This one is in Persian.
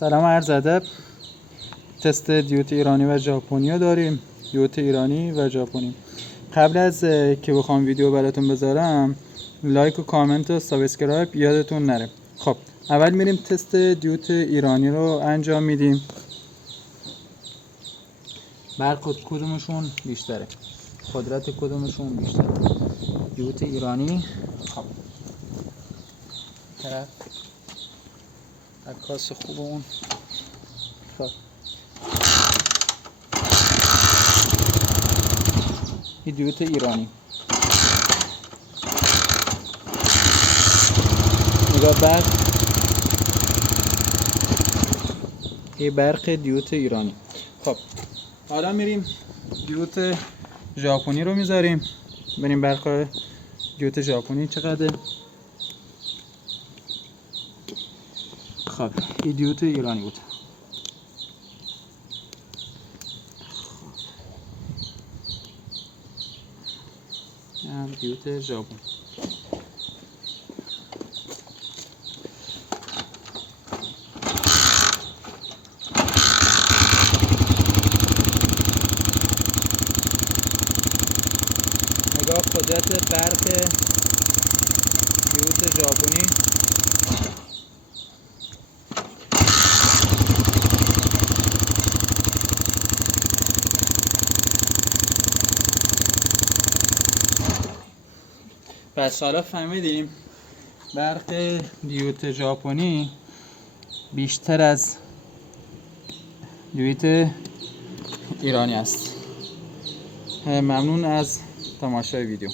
سلام عرض ادب. تست دیوت ایرانی و ژاپنی رو داریم. دیوت ایرانی و ژاپنی. قبل از که بخوام ویدیو براتون بذارم لایک و کامنت و سابسکرایب یادتون نره. خب اول میریم تست دیوت ایرانی رو انجام میدیم. برق کدومشون بیشتره، قدرت کدومشون بیشتره. دیوت ایرانی. خب طرف عکاس خوب اون. خب این دیوت ایرانی. نگاه برق، این برق دیوت ایرانی. خب حالا میریم دیوت ژاپنی رو میذاریم، ببینیم برق دیوت ژاپنی چقدره. خب این دیوت ایرانی بود. هم دیوت ژاپنی. نگاه قدرت برق دیوت ژاپنی. پس حالا فهمیدیم برق دیوت ژاپنی بیشتر از دیوت ایرانی است. ممنون از تماشای ویدیو.